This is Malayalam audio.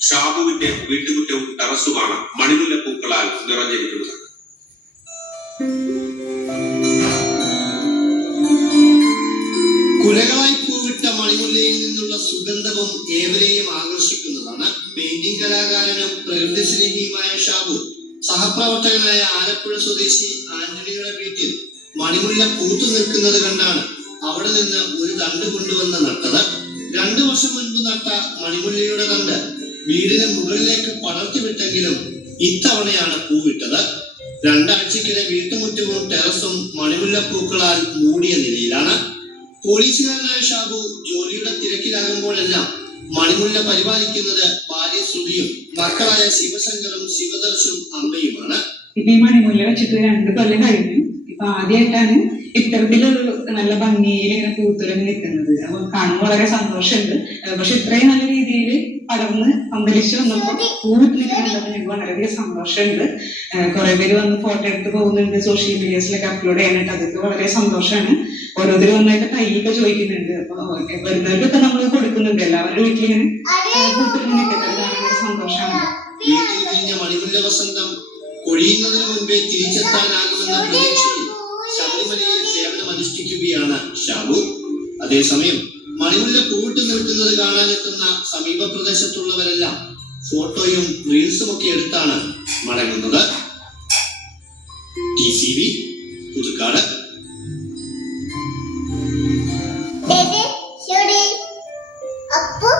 ഷാബുവിന്റെ വീട്ടുമുറ്റവും ടെറസുമാണ് മണിമുല്ല പൂക്കളാൽ നിറഞ്ഞിരിക്കുന്നത്. കുലകളായി പൂവിട്ട മണിമുല്ലയിൽ നിന്നുള്ള സുഗന്ധവും ഏവരെയും ആകർഷിക്കുന്നതാണ് പെയിന്റിംഗ് കലാകാരനും പ്രകൃതി സ്നേഹിയുമായ ഷാബു സഹപ്രവർത്തകനായ ആലപ്പുഴ സ്വദേശി ആന്റണിയുടെ വീട്ടിൽ മണിമുല്ല പൂത്തു നിൽക്കുന്നത് കണ്ടാണ് അവിടെ നിന്ന് ഒരു തണ്ട് കൊണ്ടുവന്ന് നട്ടത്. രണ്ടു വർഷം മുൻപ് നട്ട മണിമുല്ലയുടെ തണ്ട് വീടിന് മുകളിലേക്ക് പടർത്തി വിട്ടെങ്കിലും ഇത്തവണയാണ് പൂവിട്ടത്. രണ്ടാഴ്ചക്കിടെ വീട്ടുമുറ്റവും ടെറസും മണിമുല്ല പൂക്കളാൽ മൂടിയ നിലയിലാണ്. പോലീസുകാരനായ ഷാബു ജോലിയുടെ തിരക്കിലാകുമ്പോഴെല്ലാം മണിമുല്ല പരിപാലിക്കുന്നത് ഭാര്യ ശ്രുതിയും മക്കളായ ശിവശങ്കറും ശിവദർശും അമ്മയുമാണ്. ഇതേ മണിമുല്ല വെച്ചിട്ട് രണ്ട് കൊല്ലം കഴിഞ്ഞു. ഇപ്പൊ ആദ്യമായിട്ടാണ് ഇത്തരത്തിലൊരു നല്ല ഭംഗിയിൽ ഇങ്ങനെ പൂത്തുലങ്ങി നിൽക്കുന്നത് അപ്പൊ കാണുമ്പോൾ വളരെ സന്തോഷമുണ്ട്. പക്ഷെ ഇത്രയും നല്ല രീതിയിൽ പടർന്ന് പന്തലിച്ച് വന്നപ്പോൾ പൂവിട്ട് നിൽക്കുന്നുണ്ടപ്പോൾ ഞങ്ങൾക്ക് വളരെയധികം സന്തോഷമുണ്ട്. കുറെ പേര് വന്ന് ഫോട്ടോ എടുത്ത് പോകുന്നുണ്ട് സോഷ്യൽ മീഡിയസിലൊക്കെ അപ്ലോഡ് ചെയ്യാനായിട്ട്. അതൊക്കെ വളരെ സന്തോഷമാണ്. ഓരോരുത്തർ വന്നായിട്ട് കൈയൊക്കെ ചോദിക്കുന്നുണ്ട്. അപ്പൊ വരുന്നവർക്കൊക്കെ നമ്മൾ കൊടുക്കുന്നുണ്ട്. എല്ലാവരുടെ വീട്ടിലിങ്ങനെ പൂത്തുലങ്ങി നിൽക്കട്ടെ സന്തോഷമാണ്. മണിമുല്ല വസന്തം കൊഴിയുന്നതിന് മുൻപേ തിരിച്ചെത്താനാകുമെന്ന ഏറ്റവും വലിയ സേവനം ഷാബു അതേസമയം മണിമുല്ല പൂവിട്ട് നിൽക്കുന്നത് കാണാനെത്തുന്ന സമീപ പ്രദേശത്തുള്ളവരെല്ലാം ഫോട്ടോയും റീൽസും ഒക്കെ എടുത്താണ് മടങ്ങുന്നത്. T C V Puthukkad. അപ്പോ